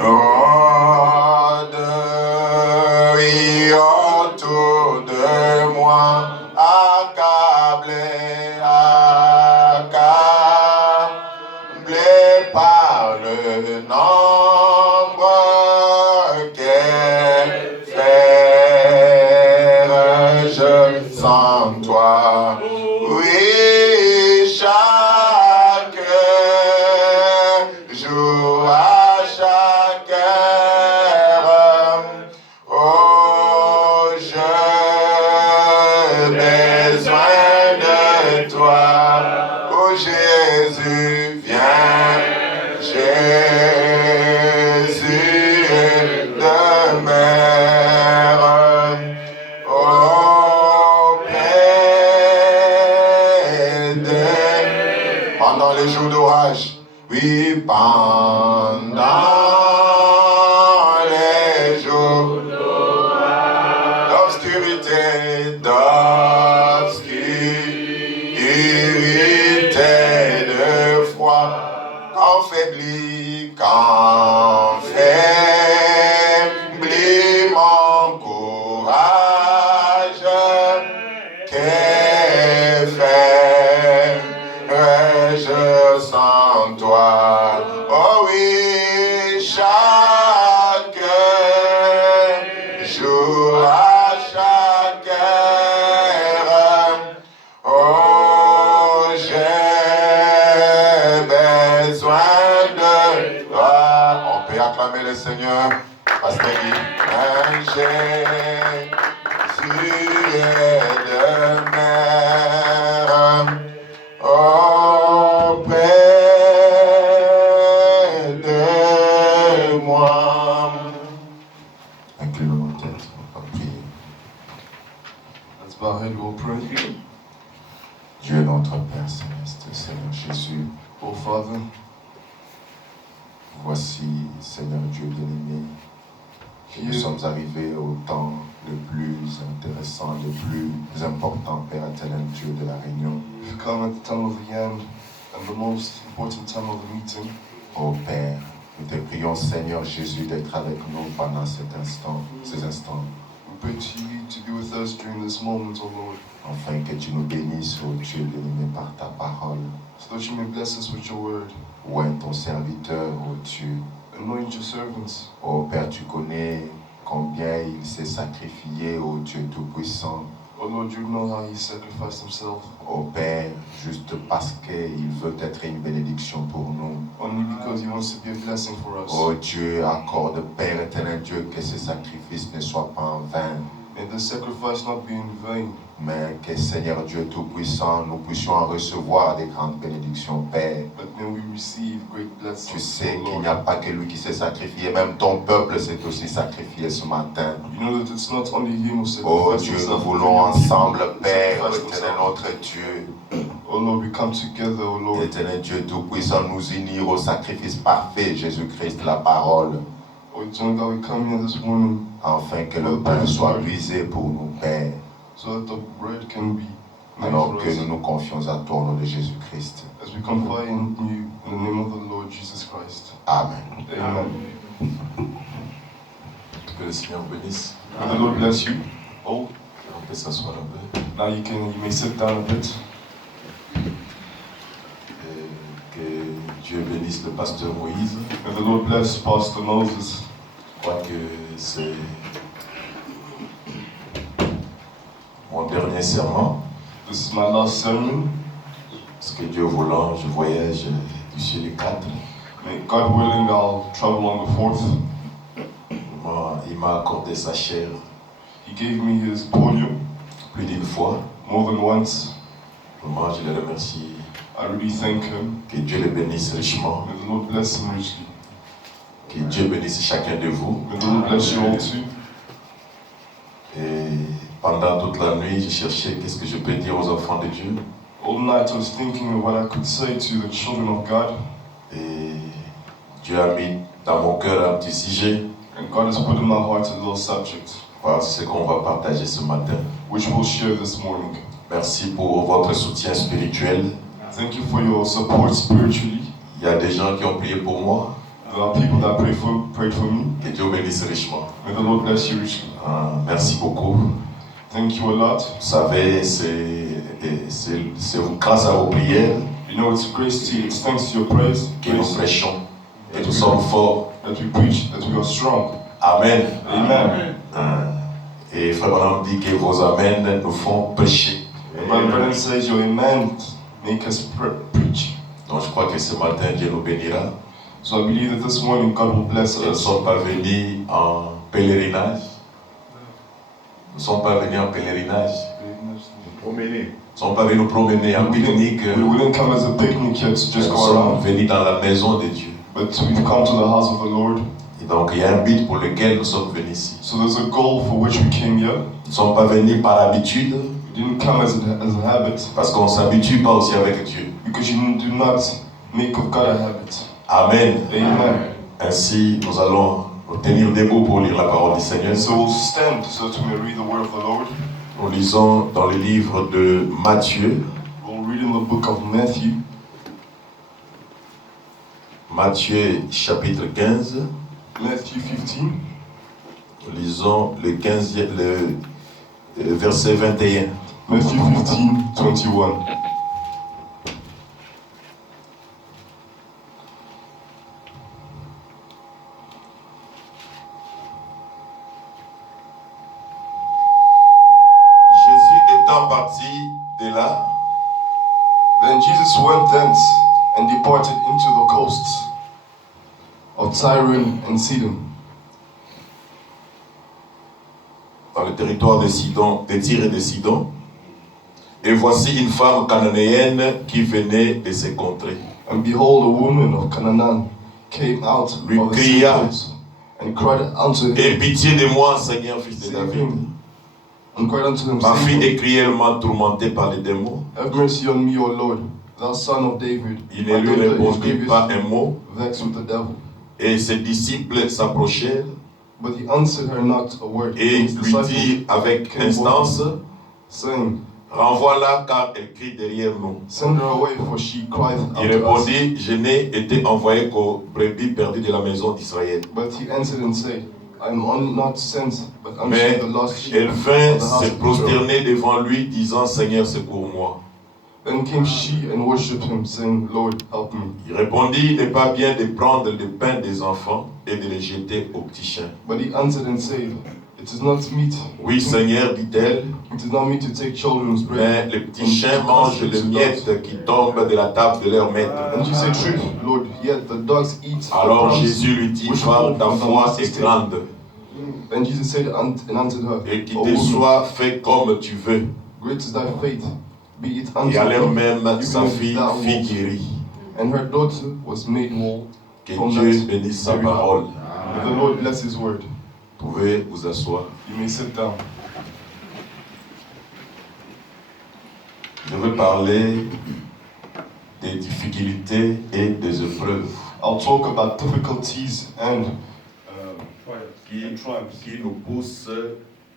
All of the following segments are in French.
Rôde autour de moi, accablé par le nombre qu'est faire, je sens toi. Oui, chaque jour, à chaque heure, oh, j'ai besoin de toi. Oh, Jésus, viens, Jésus demeure. Oh, paix pendant les jours d'orage, oui, pendant les jours d'obscurité, de froid, qu'enfaiblit mon courage, je sens toi. Oh oui, chaque jour, à chaque heure, oh, j'ai besoin de toi. On peut acclamer le Seigneur. Pasteur Guy. Jésus est demeure. Oh, près de moi. Inclinons nos têtes, on va prier. Let's bow our head, we'll pray. Dieu notre Père Céleste, Seigneur Jésus, Oh Father, voici, Seigneur Dieu bien-aimé, que nous sommes arrivés au temps le plus intéressant, le plus important, Père éternel Dieu de la réunion. we've come at the time of the end and the most important time of the meeting. Ô Père, nous te prions, Seigneur Jésus, d'être avec nous pendant ces instants. We pray to you to be with us during this moment, O Lord, Afin que tu nous bénisses, ô Dieu bien-aimé, par ta parole. so that you may bless us with your word. Oint ton serviteur, ô Dieu. Anoint your servants. Ô Père, tu connais combien il s'est sacrifié, ô Dieu Tout-Puissant. Oh Lord, you know how he sacrificed himself. Ô Père, juste parce qu'il veut être une bénédiction pour nous. Only because he wants to be a blessing for us. Ô Dieu, accorde, Père éternel Dieu, que ce sacrifice ne soit pas en vain. May the sacrifice not be in vain. Mais que Seigneur Dieu Tout-Puissant, nous puissions en recevoir des grandes bénédictions, Père. But may we receive great blessings. Tu sais O qu'il Lord. n'y a pas que lui qui s'est sacrifié, même ton peuple s'est aussi sacrifié ce matin. You know that it's not only him who Oh sacrificed Dieu, nous himself. voulons ensemble, Père, Sacrificed éternel himself. notre Dieu, Oh Lord, we come together, oh Lord. éternel Dieu Tout-Puissant, nous unir au sacrifice parfait, Jésus-Christ, la parole, Oh eternal God, we come here this morning afin que le pain soit brisé pour nous, Père, so that the bread can be made alors for que us. nous nous confions à toi au nom de Jésus-Christ. As we confide in you in the name of the Lord Jesus Christ. Amen. Amen. Que le Seigneur vous bénisse. May the Lord bless you. Oh, On peut s'asseoir un peu. now you may sit down a bit. Et que Dieu bénisse le pasteur Moïse. May the Lord bless Pastor Moses. Je crois que c'est mon dernier serment. This is my last sermon. Parce que Dieu voulant, je voyage d'ici les 4. May God willing, I'll travel on the 4th. Il m'a accordé sa chair He gave me his podium plus d'une fois. more than once. Vraiment, je le remercie. I really thank him. Que Dieu le bénisse richement. May the Lord bless him richly. Que Dieu bénisse chacun de vous. May the Lord bless you all too. Et pendant toute la nuit, je cherchais qu'est-ce que je peux dire aux enfants de Dieu. All night I was thinking of what I could say to the children of God. Et Dieu a mis dans mon cœur un petit sujet. And God has put in my heart a little subject, Voilà ce qu'on va partager ce matin. which we'll share this morning. Merci pour votre soutien spirituel. Thank you for your support spiritually. Il y a des gens qui ont prié pour moi. There are people that prayed for me. Que Dieu bénisse richement. May the Lord bless you richly. Merci beaucoup. Thank you a lot. Vous savez, c'est grâce à vos prières You know, it's grace to you. It's thanks to your prayers que nous prêchons et nous sommes forts. that we preach, that we are strong. Amen. Amen. Et Frère Branham dit que vos amens nous font prêcher. And Brother Brennan says your amen make us preach. Donc je crois que ce matin Dieu nous bénira. So I believe that this morning God will bless Nous ne us. sommes pas venus en pèlerinage. Nous ne sommes pas venus en pèlerinage. Nous ne sommes pas venus nous promener en pique-nique. We didn't come as a picnic yet to just Nous go sommes around, venus dans la maison de Dieu. but we've come to the house of the Lord. Et donc il y a un but pour lequel nous sommes venus ici. So there's a goal for which we came here. Nous ne sommes pas venus par habitude, We didn't come as a habit, parce qu'on ne s'habitue pas aussi avec Dieu. because you do not make of God a habit. Amen. Amen. Ainsi, nous allons nous tenir debout pour lire la parole du Seigneur. And so we'll stand so that we may read the word of the Lord. Nous lisons dans le livre de Matthieu, We'll read in the book of Matthew, Matthieu chapitre 15. Matthew 15. Nous lisons le verset 21. Matthew 15, 21. Jésus étant parti de là, Then Jesus went thence and departed into the coasts of Tyre and Sidon, dans le territoire de Sidon, de Tyr et de Sidon. Et voici une femme cananéenne qui venait de ces contrées. and behold, a woman of Canaan came out Lui of the cria, cities and cried unto him, Aie pitié de moi, Seigneur, fils de Save David. him. And cried unto him, Ma Save fille me. est cruellement tourmentée par les démons. Have mercy on me, O Lord, thou son of David. Il My ne lui daughter is répondit pas grievously un mot. vexed with the devil. Et ses disciples s'approchèrent But he answered her not a word. et And his lui disciples dit avec came instance, forward, saying, renvoie-la car elle crie derrière nous. Send her away, for she crieth Il unto us. répondit, je n'ai été envoyé qu'aux brebis perdues de la maison d'Israël. But he answered and said, I am not sent, but unto Mais the lost sheep elle of vint the house se of Israel. prosterner devant lui, disant, Seigneur, secours-moi. Then came she and worshipped him, saying, Lord, help me. Il répondit, il n'est pas bien de prendre le pain des enfants et de les jeter aux petits chiens. But he answered and said, It is not meet. Oui, Seigneur, dit-elle, It is not meet to take children's bread. mais les petits chiens mangent les miettes qui tombent de la table de leur maître. And she said, Truth, Lord, yet the dogs eat the Alors crumbs Jésus lui dit, which femme, fall ta from the foi master's est table. grande, And Jesus said and answered her, et qu'il O te woman, soit fait comme tu veux. great is thy faith, be it unto Et à l'heure thee. même, sa even if fille thou fut wilt. guérie. And her daughter was made whole. Que Dieu bénisse sa parole. May the Lord bless his word. Vous pouvez vous asseoir. You may sit down. Je veux parler des difficultés et des épreuves I'll talk about difficulties and qui nous poussent,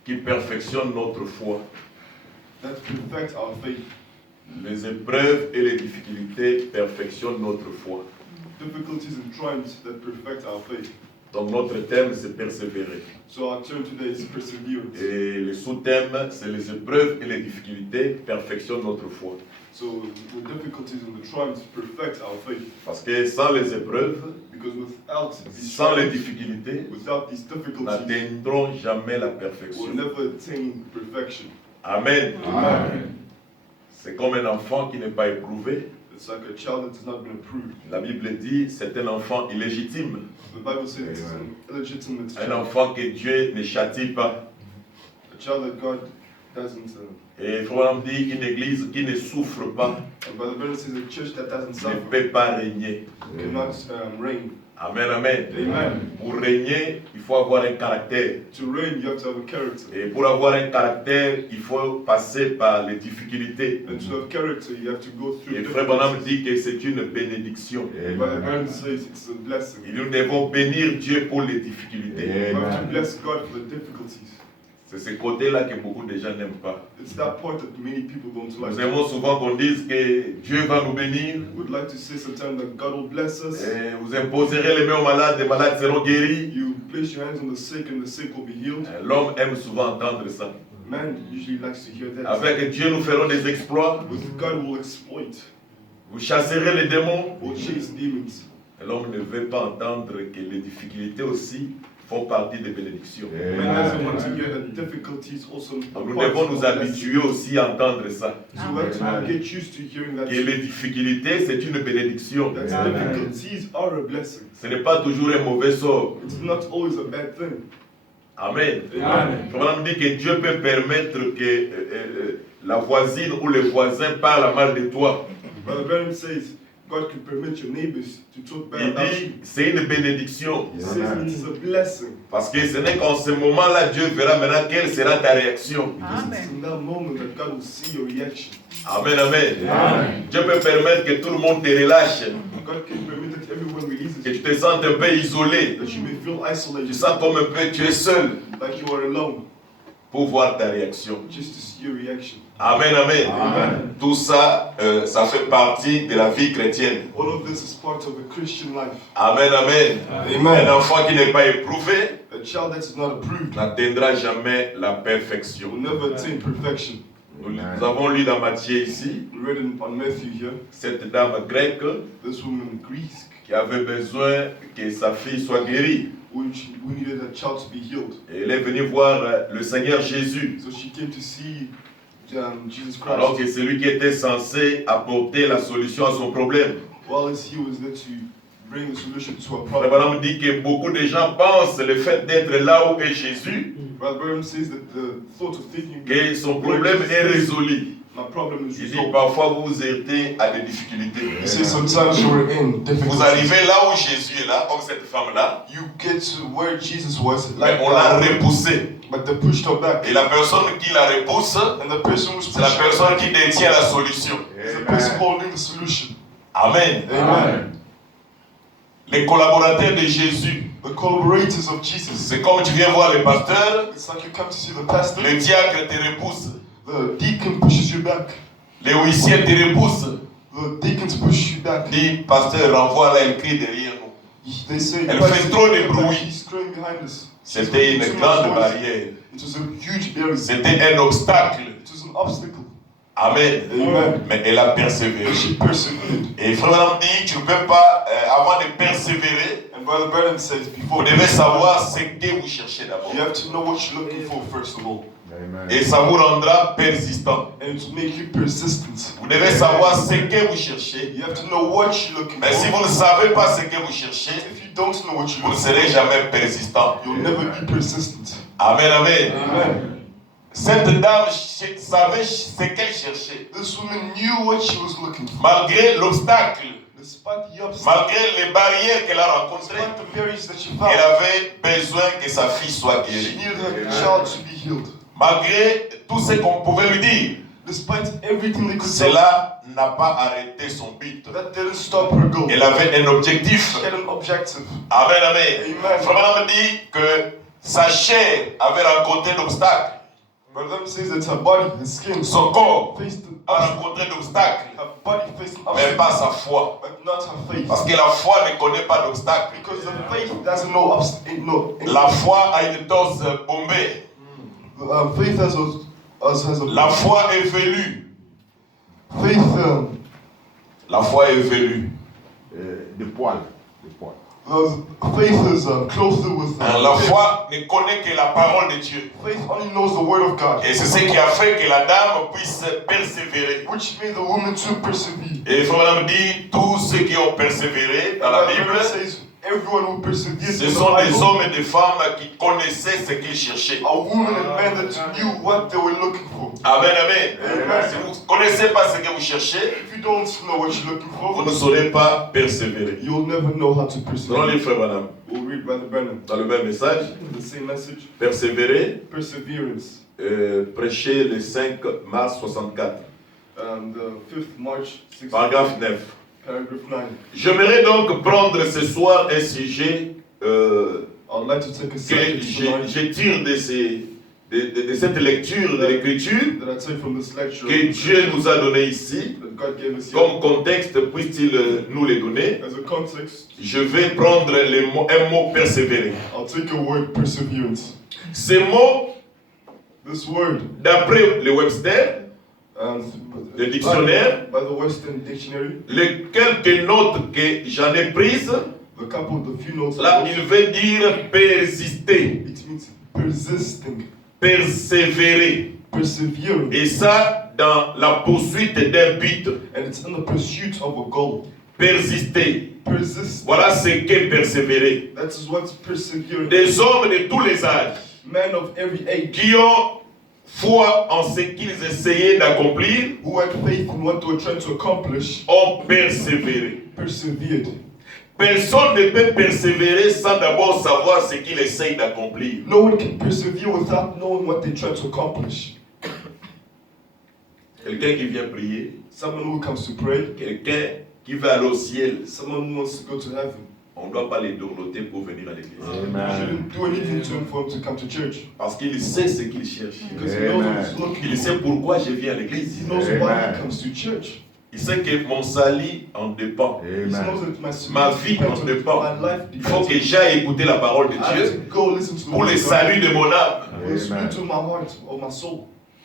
qui perfectionnent notre foi. that perfect our faith. Les épreuves et les difficultés perfectionnent notre foi. Difficulties and triumphs that perfect our faith. Donc notre thème, c'est persévérer. So our term today is perseverance. Et le sous-thème, c'est les épreuves et les difficultés perfectionnent notre foi. So the difficulties and the triumphs perfect our faith. Parce que sans les épreuves, Because without these sans les triumphs, difficultés, without these nous difficulties, n'atteindrons jamais la we'll perfection. never attain perfection. Amen. Amen. C'est comme un enfant qui n'est pas éprouvé. It's like a child that has not been approved. La Bible dit c'est un enfant illégitime. The Bible says it's an illegitimate Un child. enfant que Dieu ne châtie pas. A child that God doesn't. Et Frère dit une église qui ne souffre pas And Brother Brennan says a church that doesn't ne suffer peut pas régner. cannot reign. Amen, amen. Amen. Pour régner, il faut avoir un caractère. To reign, you have to have a character. Et pour avoir un caractère, il faut passer par les difficultés. And to have character, you have to go through Et Frère Branham difficulties. dit que c'est une bénédiction. Brother Brennan says it's a blessing. Et nous devons bénir Dieu pour les difficultés. You have to bless God for the difficulties. C'est ce côté-là que beaucoup de gens n'aiment pas. It's that part that many people don't Nous like. aimons souvent qu'on dise que Dieu va nous bénir. We would like to say sometimes that God will bless us. Et vous imposerez les mains aux malades, les malades seront guéris. You place your hands on the sick and the sick will be healed. L'homme aime souvent entendre ça. Man usually likes to hear that. Avec Dieu, nous ferons des exploits. With God will exploit. Vous chasserez les démons. Will chase demons. L'homme ne veut pas entendre que les difficultés aussi font partie des bénédictions. Man doesn't want to hear that difficulties also. Nous devons nous habituer aussi à entendre ça. So we have to get used to hearing that. Que les difficultés, c'est une bénédiction. That difficulties are a blessing. Ce n'est pas toujours un mauvais sort. It's not always a bad thing. Amen. Amen. On dit que Dieu peut permettre que la voisine ou le voisin parle mal de toi. Brother Branham says God can permit your neighbors to talk bad Il about dit you. c'est une bénédiction. He says it is a blessing. Parce que ce n'est qu'en ce moment-là, Dieu verra maintenant quelle sera ta réaction. Because it's in that moment that God will see your reaction. Amen, amen. Dieu peut permettre que tout le monde te relâche. God can permit that everyone releases Que you. tu te sentes un peu isolé. That you may feel Tu isolated. sens comme un peu tu es seul Like you are alone. pour voir ta réaction. Just to see your reaction. Amen, amen. Amen. Tout ça, ça fait partie de la vie chrétienne. All of this is part of a Christian life. Amen, amen. Un enfant qui n'est pas éprouvé A child that is not approved n'atteindra jamais la perfection. will never attain perfection. Nous avons lu dans Matthieu ici, We read on Matthew here, cette dame grecque this woman Greek, qui avait besoin que sa fille soit guérie. which we needed a child to be healed. Et elle est venue voir le Seigneur Jésus, So she came to see Jesus alors Christ. que c'est lui qui était censé apporter la solution à son problème. While he was there to bring the solution to a Le problem. Branham dit que beaucoup de gens pensent le fait d'être là où est Jésus, Brother Branham says that the thought of thinking que son problème est résolu. my problem is Il dit resolved. parfois vous vous heurtez à des difficultés. He says sometimes you're in Vous difficulties. arrivez là où Jésus est là, comme cette femme-là, You get to where Jesus was, mais like on l'a repoussé. but they pushed her back. Et la personne qui la repousse, And the person who's c'est la pushing personne qui détient la solution. is the person holding the solution. Amen. Amen. Les collaborateurs de Jésus, The collaborators of Jesus. c'est comme tu viens voir le pasteur, It's like you come to see the pastor, le diacre te repousse, the deacon pushes you back. les huissiers te repoussent. The deacons push you back. Dit, pasteur, renvoie là, elle crie derrière nous. They say, Elle "Pastor, fait trop de come back." bruit. He's screaming behind us. C'était une Too much grande noise. barrière. It was a huge barrier. C'était un obstacle. It was an obstacle. Amen. Amen. Mais elle a persévéré. But she persevered. Et Frère Branham dit, tu ne peux pas, avant de persévérer, And Brother Branham says, vous before devez savoir ce que vous cherchez d'abord. you have to know what you're looking for first of all. Et ça vous rendra persistant. And it will make you persistent. Vous devez savoir ce que vous cherchez. You have to know what you're looking Mais si for. vous ne savez pas ce que vous cherchez, If you don't know what you're vous ne looking serez jamais persistant. for, you'll never be persistent. Amen, amen. Amen. Cette dame savait ce qu'elle cherchait. This woman knew what she was looking for. Malgré l'obstacle, Despite the obstacles, malgré les barrières qu'elle a rencontrées, despite the barriers that she elle found, avait besoin que sa fille soit she guérie. needed her child to be healed. Malgré tout ce qu'on pouvait lui dire, Despite everything they could tell her, cela n'a pas arrêté son but. that didn't stop her goal. Elle avait un objectif. She had an objective. Amen, amen. Amen. Frère Branham dit que sa chair avait rencontré l'obstacle. Brother Branham says that her body, her skin, Son corps faced an a obstacle. rencontré l'obstacle, Her body faced an mais obstacle, pas sa foi. but not her faith. Parce que la foi ne connaît pas d'obstacle. Because the faith doesn't know obstacle. No. La foi a une dose bombée. Faith has a. La foi est velue. Faith. La foi est velue. De poils. De poils. Faith is closer with. La foi ne connaît que la parole de Dieu. Faith only knows the word of God, Et c'est ce qui a fait que la dame puisse persévérer. which made the woman to persevere. Et Frère Branham dit, tous ceux qui ont persévéré dans la Brother Bible, Branham says everyone who perseveres ce in the sont des Bible hommes et des femmes qui connaissaient ce qu'ils cherchaient. are women and men that knew what they were looking for. Amen, amen. Amen. Si vous ne connaissez pas ce que vous cherchez, If you don't know what you're looking vous for, ne saurez pas persévérer. you'll never know how to Nous allons persevere. lire Frère Branham We'll read Brother Branham. dans le même message. The same message. Persévérer, Perseverance. prêché le 5 mars 64, The 5th March 16th, paragraphe 9. paragraph 9. J'aimerais donc prendre ce soir un sujet I'd like to take a que subject tonight je tire de cette lecture de l'Écriture that I take from this lecture que Dieu nous a donné ici, that God gave us here comme contexte, puisse-t-il nous les donner, as a context, je vais prendre un mot persévérer. I'll take a word perseverance. Ce mot, This word, d'après le Webster, le dictionnaire, by the Western Dictionary, les quelques notes que j'en ai prises, the couple, the few notes, là, il veut dire persister, it means persisting, persévérer. persevering, Et ça, dans la poursuite d'un but, and it's in the pursuit of a goal. persister. Persist. Voilà ce qu'est persévérer. That's what's persevering. Des hommes de tous les âges Men of every age qui ont foi en ce qu'ils essayaient d'accomplir who had faith in what they were trying to accomplish ont persévéré. persevered. Personne ne peut persévérer sans d'abord savoir ce qu'il essaye d'accomplir. No one can persevere without knowing what they're trying to accomplish. Quelqu'un qui vient prier, Someone who comes to pray, quelqu'un qui va aller au ciel, someone who wants to go to heaven. on ne doit pas les dorloter pour venir à l'église. You shouldn't do anything to him for him to come to church. Parce qu'il sait ce qu'il cherche. Because he knows what he's looking Il for. sait pourquoi je viens à l'église. He knows why he comes to church. Il sait que mon salut en dépend. He knows that Ma vie en dépend. my life Il faut depends. que j'aille écouter la parole de I have to Dieu go listen to the pour word le of God. salut de mon âme. For the spirit to my heart, of my soul.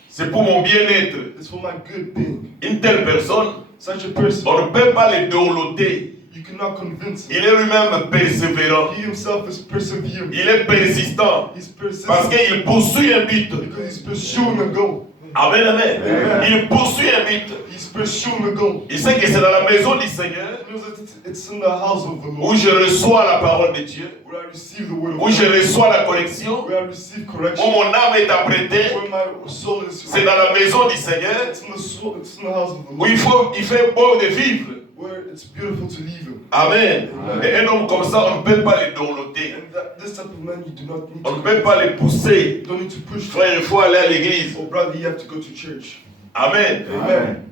C'est pour mon bien-être. It's for my good being. Une telle personne, Such a person, on ne peut pas le dorloter. you cannot convince him. Il est lui-même persévérant. He himself is persevering. Il est persistant. He's Parce persistent qu'il poursuit un but. because he's pursuing a goal. Amen, amen. Amen. Il poursuit un but. He's pursuing a goal. Il sait que c'est dans la maison du Seigneur He knows that it's in the house of the où Lord je reçois la parole de Dieu, where I receive the word of où je God, reçois la correction, where I receive où correction, mon âme est apprêtée. where my soul is. C'est dans la maison du Seigneur It's in the soul. It's in the house of the où Lord il fait beau de vivre. where it's beautiful to live in. Amen. Et un homme comme ça, on ne peut pas le dorloter. And this type of man, you do not need On ne to. peut pas le pousser. You don't need to push. Frère, il faut aller à l'église. Oh, brother, you have to go to church. Amen. Amen.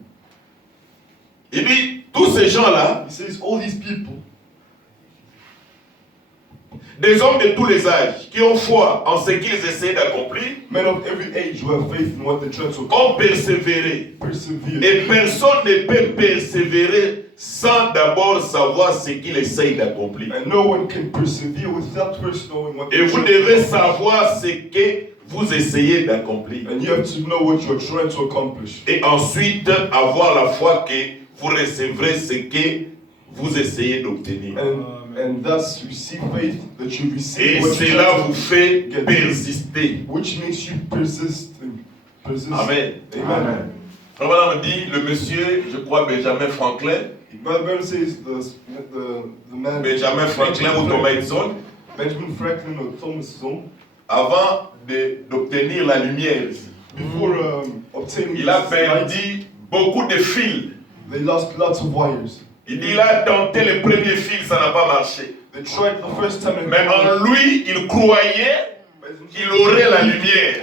Il dit, tous ces gens-là, He says all these people, des hommes de tous les âges, qui ont foi en ce qu'ils essaient d'accomplir, men of every age who have faith in what they're trying to ont persévéré. persevere. Et personne ne peut persévérer sans d'abord savoir ce qu'il essaye d'accomplir. And no one can persevere without first knowing what Et they're vous trying to devez accomplish. savoir ce que vous essayez d'accomplir. And you have to know what you're trying to accomplish. Et ensuite, avoir la foi que vous recevrez ce que vous essayez d'obtenir. And thus receive faith that you receive Et what you're cela trying vous to fait get. persister. Which makes you persist. Amen. Amen. Frère Branham dit, le monsieur, je crois Benjamin Franklin, Brother Branham says the man Benjamin Franklin ou Thomas Edison, Benjamin Franklin or Thomas Edison, avant d'obtenir la lumière, before obtaining il a this light, perdu beaucoup de fils. they lost lots of wires. Il dit, il a tenté le premier fil, ça n'a pas marché. They tried the first time and Mais en lui, il croyait qu'il aurait la lumière.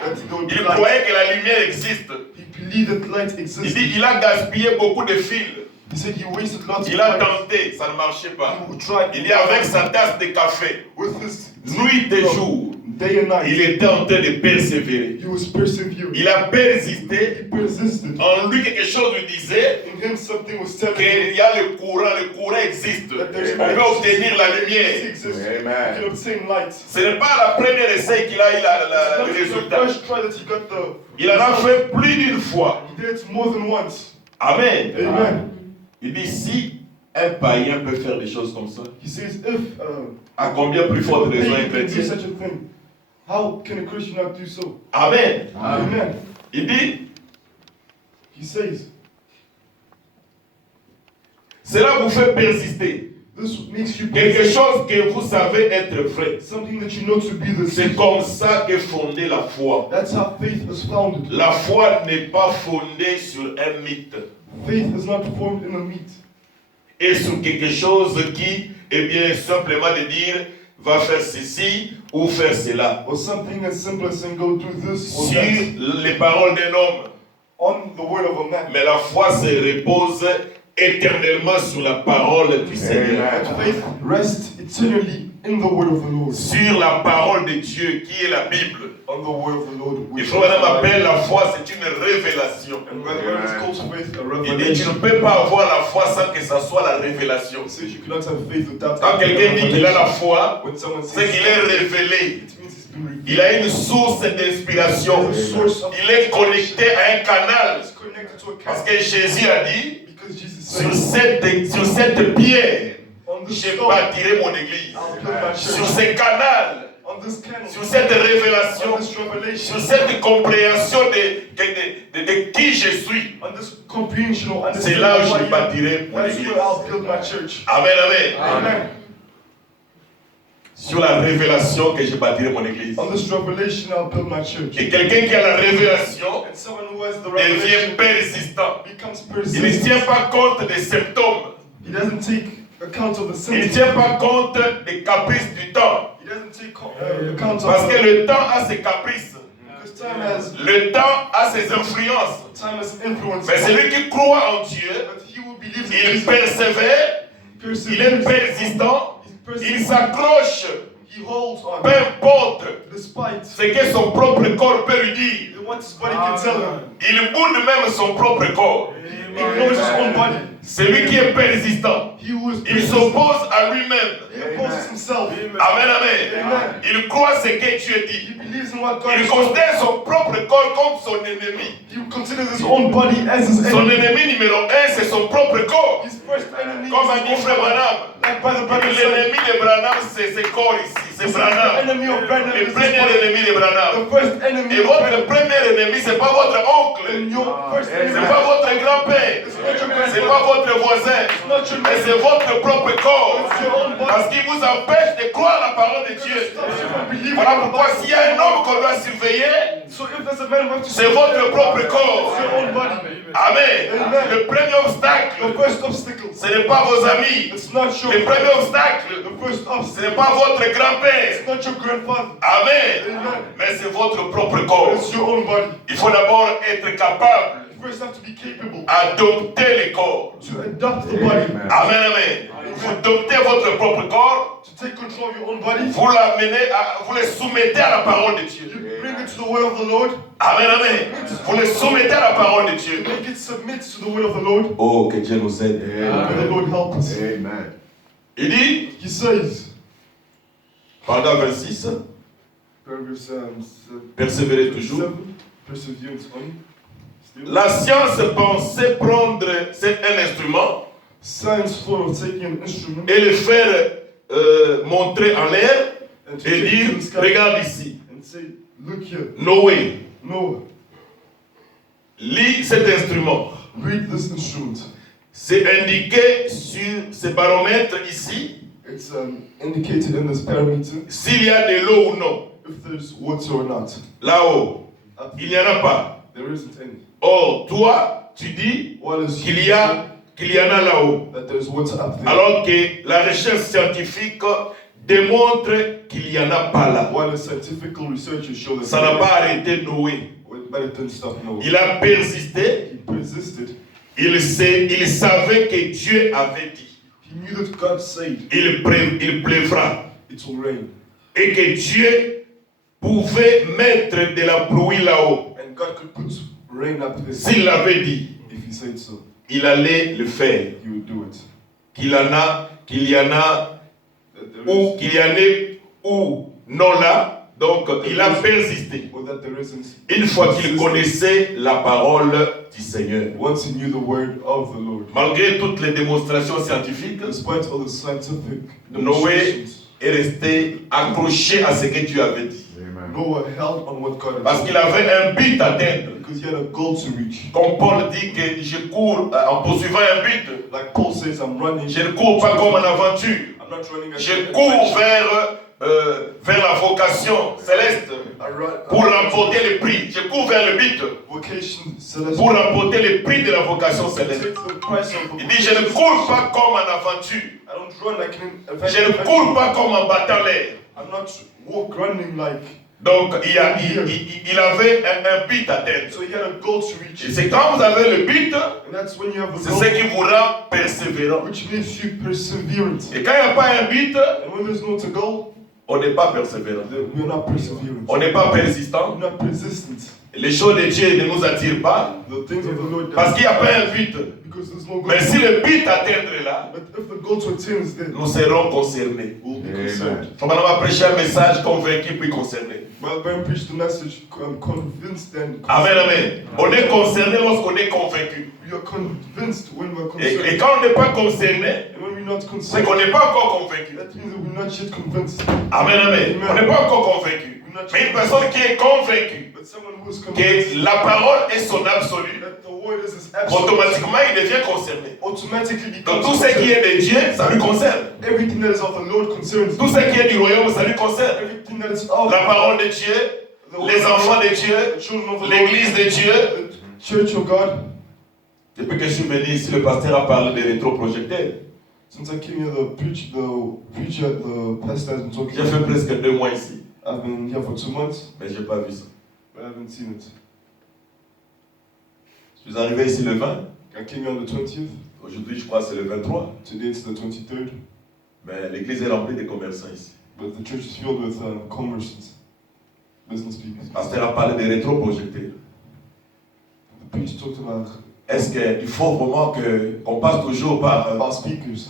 Il croyait que la lumière existe. He believed that light Il existed. dit, il a gaspillé beaucoup de fils. He said he wasted lots of Il a wires. tenté, ça ne marchait pas. He tried Il dit, avec sa tasse de café, with his nuit et jour, day and night. il était en train de persévérer. He was persevering. Il a persisté. He persisted. En lui, quelque chose lui disait In him, something was telling him qu'il y a le courant existe. that there's On peut obtenir la lumière. exists. Amen. You can obtain light. Ce n'est pas la première essai qu'il a eu le It's not résultat. the first try that he got the. Il en a fait plus d'une fois. He did it more than once. Amen. Amen. Il dit, si un païen peut faire des choses comme ça, He says, if à combien plus forte raison un pagan can do chrétien? such a thing, how can a Christian not do so? Amen. Amen. Il dit, He says, cela vous fait persister. this makes you Quelque persist. chose que vous savez être vrai. Something that you know to be the C'est truth. comme ça qu'est fondée la foi. That's how faith is founded. La foi n'est pas fondée sur un mythe Faith is not formed in a meat. et sur quelque chose qui, eh bien, simplement de dire, va faire ceci ou faire cela. Or something as simple as saying go do this or Sur that. les paroles d'un homme. On the word of a man. Mais la foi se repose éternellement sur la parole du Seigneur. But faith rests eternally in the word of the Lord. sur la parole de Dieu qui est la Bible. On the word of the Lord. Il faut madame appelle la foi, c'est une révélation. And when it's called faith, a Il dit, tu revelation. ne peux pas avoir la foi sans que ça soit la révélation. It says you cannot have faith without Quand quelqu'un dit qu'il a la foi, When someone c'est says qu'il est révélé. it means it's been revealed. Il a une source d'inspiration. Il est connecté à un canal. It's connected to a Parce canal. que Jésus a dit, Because Jesus sur said, cette pierre, on this je stone, bâtirai mon église. I'll build my Sur church. ce canal, On this canal, sur cette révélation, on this revelation, sur cette compréhension de qui je suis, on this comprehension or c'est understanding là où of who je I am, bâtirai mon that's église. where I'll build my church. Amen, amen. Amen. Sur la révélation que je bâtirai mon église. On this revelation, I'll build my church. Et quelqu'un qui a la révélation And someone who has the devient revelation persistant. becomes Il ne persistent. tient pas compte des symptômes. He doesn't take account of the Il ne symptoms. tient pas compte des caprices du temps. He doesn't take account Parce of que le temps a ses caprices. because time has Le temps a ses influences. influence. Mais celui qui croit en Dieu, But he who believes in il Jesus persévère, il est perseveres. persistant, He's il perseverant. s'accroche, He holds on peu importe despite ce que son propre corps peut lui dire. what his body can tell him. Il boude même son propre corps. He ignores his own body. Celui qui est persistant, He who is il persistent, s'oppose à lui-même. he opposes himself. Amen, amen. Amen. Il croit ce que Dieu He dit. believes in what God Il has told him. considère son propre corps comme son ennemi. He considers his own body as his Son enemy. ennemi numéro 1, c'est son propre corps. His first enemy Comme a is dit his own Frère body. Branham. Like by the brother said, L'ennemi de Branham, c'est ce corps ici. C'est the Branham. enemy of Branham Le is his premier body. ennemi de Branham. The first enemy Et of votre Branham. premier ennemi, c'est pas votre oncle. And your first enemy C'est pas votre grand-père. C'est pas votre voisin. is not your Mais neighbor. c'est votre propre corps. It's your own body. Parce qu'il vous empêche de croire la parole de Dieu. Stops you from believing Voilà in the pourquoi Bible. s'il y a un homme qu'on doit surveiller, So if there's a man who has to c'est votre propre corps. it's your own body. Amen. Le premier The obstacle, first obstacle. ce n'est pas vos amis. It's not your Le premier obstacle, the first ce obstacle. n'est pas votre grand-père. It's not your grandfather. Amen. Amen. Mais c'est votre propre corps. It's your own body. Il faut d'abord être capable You first have to be capable d'adopter les corps. to adopt the body, Amen, amen. Vous adoptez votre propre corps, to take control of your own body. vous l'amenez, vous les soumettez à la parole de Dieu. You bring it to the word of the Lord. Amen, amen. Vous les soumettez à la parole de Dieu. Make it submit to the word of the Lord. Oh, que Dieu nous aide. May the Lord help us. Amen. Il dit, He says, paragraphe 26, Proverbs persévérez toujours. 7, perseverance on. Still. La science pensait prendre un instrument Science thought of taking an instrument et le faire montrer en l'air and to et take it dire, to the sky regarde ici, and say, look here, Noé, Noah, lis cet instrument. read this instrument. C'est indiqué sur ce baromètre ici, It's indicated in this parameter s'il y a de l'eau ou non. if there's water or not. Là-haut, Up il n'y en a pas. there isn't any. Or, toi, tu dis While it's qu'il y en a là-haut. that there's water up there. Alors que la recherche scientifique démontre qu'il n'y en a pas là. While the scientific researchers show that Ça n'a pas arrêté Noé. but it didn't stop Noah. Il a persisté. He persisted. Il savait que Dieu avait dit. He knew that God said Il pleuvra. it will rain. Et que Dieu pouvait mettre de la pluie là-haut. And God could put rain up there. S'il l'avait dit, If he said so, il allait le faire. he would do it. Qu'il y en a That there ou is, qu'il y en ait ou non là. Donc il a persisté. or that there isn't. Une fois qu'il connaissait la parole du Seigneur. Once he knew the word of the Lord. Malgré toutes les démonstrations scientifiques, Despite all the scientific Noé demonstrations, est resté accroché à ce que Dieu avait dit. Amen. Noah held on what God had Parce told qu'il avait un but à atteindre. him, because he had a goal to reach. Comme Paul dit que je cours en poursuivant un but. Like Paul says, I'm running. Je ne cours pas comme en aventure. I'm not running as Je cours vers la vocation céleste pour remporter le prix. Je cours vers le but vocation celestial. pour remporter le prix de la vocation céleste. Take the price of the Il dit, je ne cours pas comme en aventure. I don't run like an Je ne cours pas comme en battant l'air. I'm not running like Donc, il avait un but à atteindre. So he had a goal to reach. Et c'est quand vous avez le but, And that's when you have a c'est goal, ce qui vous rend persévérant. which makes you perseverant. Et quand il n'y a pas un but, And when there's no to goal, on n'est pas persévérant. then we're not perseverant. On n'est pas persistant. We're not persistent. Les choses de Dieu ne nous attirent pas. The things of the Lord, Parce qu'il n'y a pas un but. because there's no goal. Mais si le but à atteindre est là, But if the goal to attain is there, nous serons concernés. we'll be concerned. Faut maintenant prêcher un message convaincu puis concerné. Well, Ben preached the message, convinced and Amen, amen. On est concerné lorsqu'on est convaincu. we are convinced when we're Et concerned. quand on n'est pas concerné, And when we're not c'est concerned, qu'on n'est pas encore convaincu. that means that we're not yet convinced. Amen, amen. On n'est pas encore convaincu. Mais une personne qui est convaincue, But someone who is convinced que la parole est son absolu, that the word is his absolute, automatiquement il devient concerné. automatically Donc becomes tout ce qui concerned. est de Dieu, ça lui concerne. Everything that is of the Lord concerns Tout me. ce qui est du royaume, ça lui concerne. Everything that is of La parole de Dieu, the word les of enfants God, de Dieu, the children of the Lord, l'église de Dieu. the church of God. Depuis que je suis venu ici, le pasteur a parlé des rétroprojecteurs. Since I came here, the preacher, the pastor has been talking. J'ai fait presque 2 mois ici, I've been here for 2 months, mais je n'ai pas vu ça. but I haven't seen it. Je suis arrivé ici le 20. I came here on the 20th. Aujourd'hui, je crois que c'est le 23. Today it's the 23rd. Mais l'église est remplie de commerçants ici. But the church is filled with commerciants, business people. Le pasteur a parlé des rétroprojecteurs. The preacher talked about Est-ce qu'il faut vraiment qu'on passe toujours par speakers.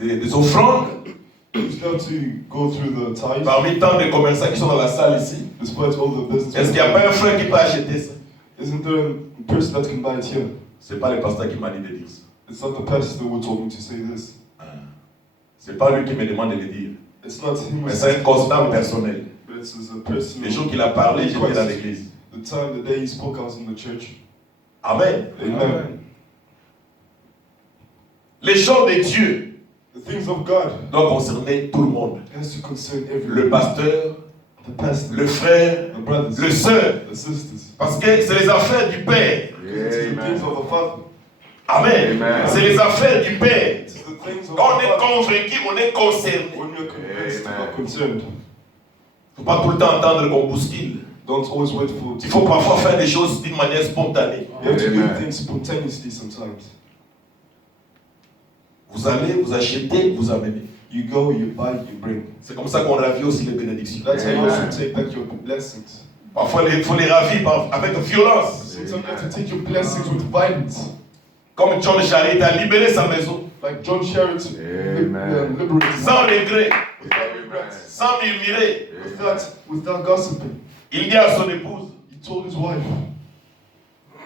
des offrandes We still have to go through the tithes, parmi tant de commerçants qui sont dans la salle ici? despite all the business. Est-ce qu'il n'y a pas un frère qui peut acheter ça? Isn't there a person that can buy it here? C'est pas le pasteur qui m'a dit de dire ça. It's not the pastor who told me to say this. C'est pas lui qui me demande de le dire. It's not him. Mais c'est un constat personnel. But it's as a person. Les jours qu'il a parlé, j'étais dans l'église. The day he spoke, I was in the church. Amen. Amen. Les choses de Dieu The things of God doivent concerner tout le monde. has to concern everyone. Le pasteur, The pastor, le frère, the brothers, le sœur. the sisters. Parce que c'est les affaires du Père. It's the things of the Father. Amen. Amen. C'est les affaires du Père. It's the things of Quand on the est Father. convaincu, on est concerné. When you're convinced, Amen. you're concerned. Il ne faut pas tout le temps entendre qu'on bouscule. Don't always wait for. Il faut parfois faire des choses d'une manière spontanée. You have to do Amen. things spontaneously sometimes. Vous allez, vous achetez, vous amenez. You go, you buy, you bring. C'est comme ça qu'on ravit aussi les bénédictions. That's how you Amen. also take back your blessings. Parfois, il faut les ravir avec violence. Sometimes you have to take your blessings with violence. Comme John Charity a libéré sa maison. Like John Sherritt Amen. liberated Sans regret, without regrets, sans murmurer. without gossiping. Il dit à son épouse, He told his wife,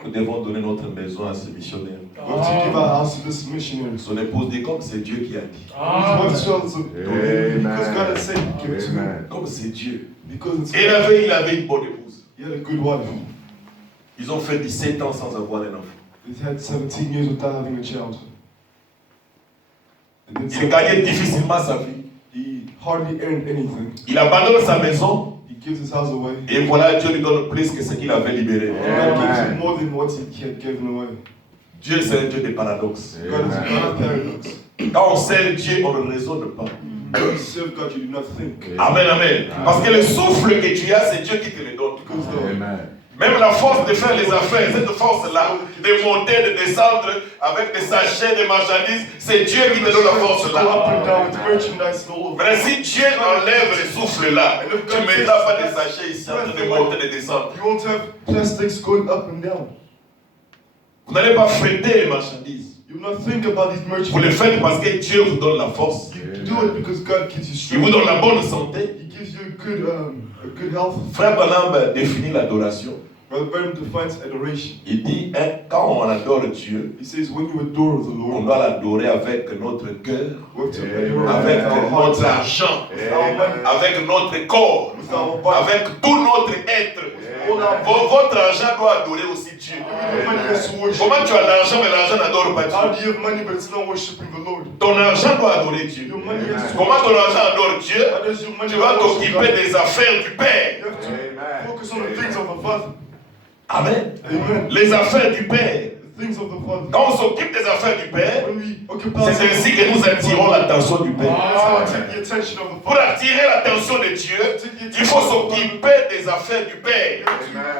nous devons donner notre maison à ce missionnaire. we have to give our house to this missionary. Son épouse dit, comme c'est Dieu qui a dit. His wife tells him, because God Amen. has said, give it to me. Amen. Comme c'est Dieu. Because it's Et il avait une bonne épouse. he had a good wife. Ils ont fait 17 ans sans avoir un enfant. He had 17 years without having a child. They did Il so- gagnait difficilement sa vie. He hardly earned anything. Il abandonne sa maison. He gives his house away. Et voilà, Dieu lui donne plus que ce qu'il avait libéré. God gives Amen. him more than what he had given away. Dieu, c'est un Dieu des paradoxes. God is Amen. not a paradox. Quand on sert Dieu, on ne raisonne pas. When you serve God, you do not think. Amen, amen. Parce que le souffle que tu as, c'est Dieu qui te le donne. Because the Amen. Même la force de faire les affaires, cette force-là, de monter, de descendre avec des sachets de marchandises, c'est Dieu qui te donne la go force-là. up and down with merchandise all over. Mais si Dieu enlève le souffle-là, tu ne mettras pas des sachets ici en train de monter et de descendre. You won't have plastics going up and down. Vous n'allez pas fêter les marchandises. You will not think about these Vous le merchandise. faites parce que Dieu vous donne la force. You do it because God gives you Il vous strength. donne la bonne santé. He gives you a good health. Frère Branham définit l'adoration. Brother Branham defines adoration. Il dit, hein, quand on adore Dieu, He says when you adore the on Lord, doit l'adorer avec notre cœur, we have to Amen. adore avec with our hearts, notre argent, with our money, avec notre corps, with our body. avec tout notre être. All our Votre argent doit adorer aussi Dieu. Your money has to worship. Comment tu as l'argent, mais l'argent n'adore pas How Dieu? do you have money but it's not worshiping the Lord? Ton argent doit adorer Dieu. Your money has to Comment ton argent adore Dieu? How does your money Tu vas worship t'occuper God? des affaires du Père. You have to Amen. focus on the things of the Father. Amen. Amen. Les affaires du Père. The things of the Father. Quand on s'occupe des affaires du Père, When we occupy c'est ainsi que nous attirons l'attention du Père. take the attention of the Pour Father. attirer l'attention de Dieu, il faut s'occuper des affaires du Père.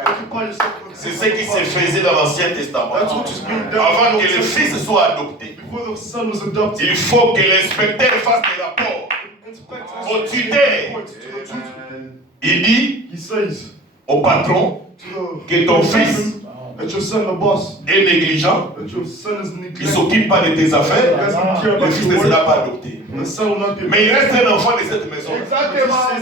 Occupy yourself with the C'est things ce of qui the se Father. faisait dans l'Ancien Testament. That's what is being done. Avant que le Fils soit adopté, Before the Son was adopted. il faut que l'inspecteur fasse des rapports. Inspect Au tuteur. to the tutor. Il dit He says au patron to que ton fils that your son, the boss, est négligent, that your son is il ne neglected. s'occupe pas de tes He affaires, doesn't care le about fils your ne work. sera pas adopté. The son will not be. Mais il reste un enfant de cette maison.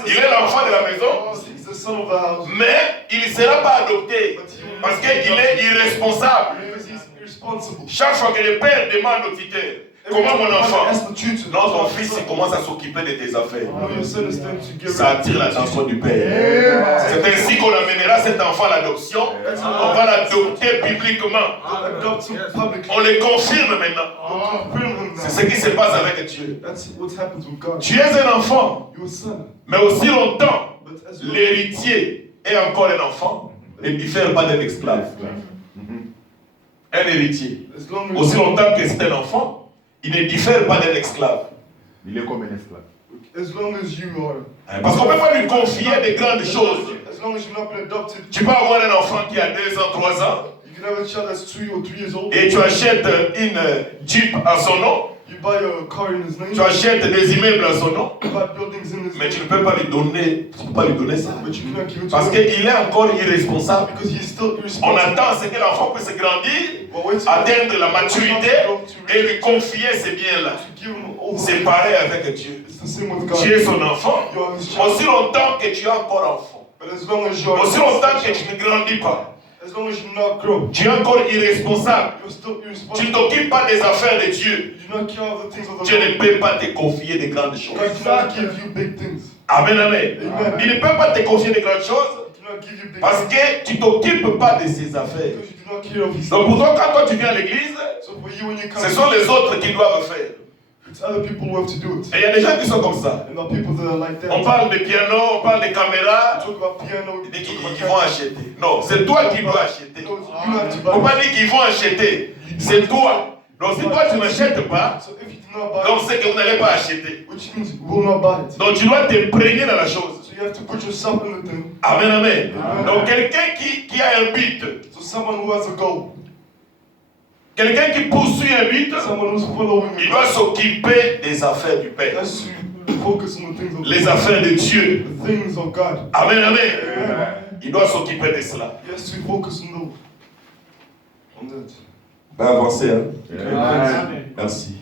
Il est l'enfant de la maison, He's the son of the house. mais il ne sera pas adopté parce qu'il est irresponsable. Because he's irresponsible. Chaque fois que le père demande au tuteur, comment mon enfant? Ask the tutor. Non, ton fils il commence à s'occuper de tes affaires. No, your son is time to get Ça attire l'attention du père. C'est ainsi qu'on amènera cet enfant à l'adoption. On va l'adopter publiquement. adopt him publicly. On le confirme maintenant. Confirm him C'est now. ce qui se passe avec Dieu. That's what happens with God. Tu es un enfant, You're a son. mais aussi longtemps, But as long l'héritier est encore un enfant ne diffère pas d'un esclave. Un héritier, as long aussi as longtemps que c'est un enfant, il ne diffère pas d'un esclave. Il est comme un esclave. you are, Parce qu'on ne peut pas lui confier de grandes choses. as long as you've not been adopted, Tu peux avoir un enfant qui a 2 ans, 3 ans, you can have a child that's 2 or 3 years old. et tu achètes une Jeep à son nom, You buy a car in his name. tu achètes des immeubles à son nom, You buy buildings in his mais tu ne name. peux pas lui donner, ça. But you cannot give it to Parce him qu'il est encore irresponsable. because he's still On irresponsible. attend ce que l'enfant puisse grandir, But wait till atteindre la maturité et lui confier ces biens-là. to give him all C'est pareil avec Dieu. It's the same with God. Tu es son enfant, You are his child. aussi longtemps que tu es encore enfant, But as long as you are aussi longtemps que tu ne grandis pas, as long as you not grow, tu es encore irresponsable. you're still Tu ne irresponsible. t'occupes pas des affaires de Dieu. You do not care of the things of the Dieu ne Lord. peut pas te confier de grandes choses. God cannot give you big things. Amen, amen. Amen. Il ne peut pas te confier de grandes choses He cannot give you big parce things que tu ne t'occupes pas de ses affaires. because you do not care of his Donc pour toi, quand toi tu viens à l'église, So for you when you come, ce sont les autres qui doivent faire. it's other people who have to do it. Et il y a des gens qui sont comme ça. And not people that are like that. On parle de piano, on parle de caméra, Talk about piano. ils disent talk qu'ils about vont acheter. Non, c'est toi qui dois acheter. No, you have to Il ne faut buy. pas dire qu'ils vont acheter, c'est toi. Donc si toi tu n'achètes pas, So if you do not buy donc it, c'est que vous n'allez pas acheter. which means you will not buy it. Donc tu dois t'imprégner dans la chose. So you have to put yourself in the thing. Amen, amen. Donc quelqu'un qui a un but, So someone who has a goal, quelqu'un qui poursuit un but, someone who's following il it, doit s'occuper des affaires du Père, has to focus on the things of les affaires de Dieu. the things of God. Amen, amen. Il doit s'occuper de cela. He has to focus on those. On that. On va avancer, hein? Amen. Merci.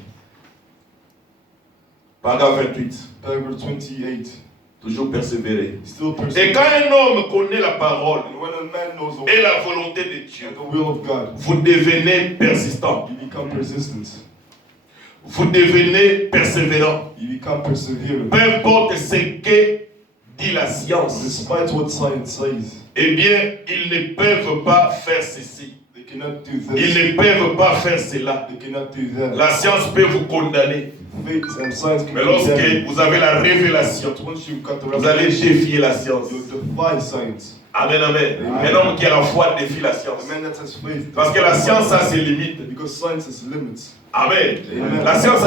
Paragraphe 28. Paragraph 28. Toujours persévérer. Still Et persevere. quand un homme connaît la parole And when a man knows et la volonté de Dieu, the will of God, vous devenez persistant. you become persistent. Vous devenez persévérant. You become perseverant. Peu importe ce que dit la science, Despite what science says, eh bien, ils ne peuvent pas faire ceci. they cannot do Ils this. ne peuvent pas faire cela. They cannot do that. La science peut vous condamner. Faith and science can Mais condemn lorsque you. vous avez la révélation, But once you've got the vous allez revelation, défier la science. you'll defy science. Amen, amen. Un homme qui a la foi défie la science. A man that has faith. Parce que la science a ses limites. Because science has limits. Amen. Amen. La science a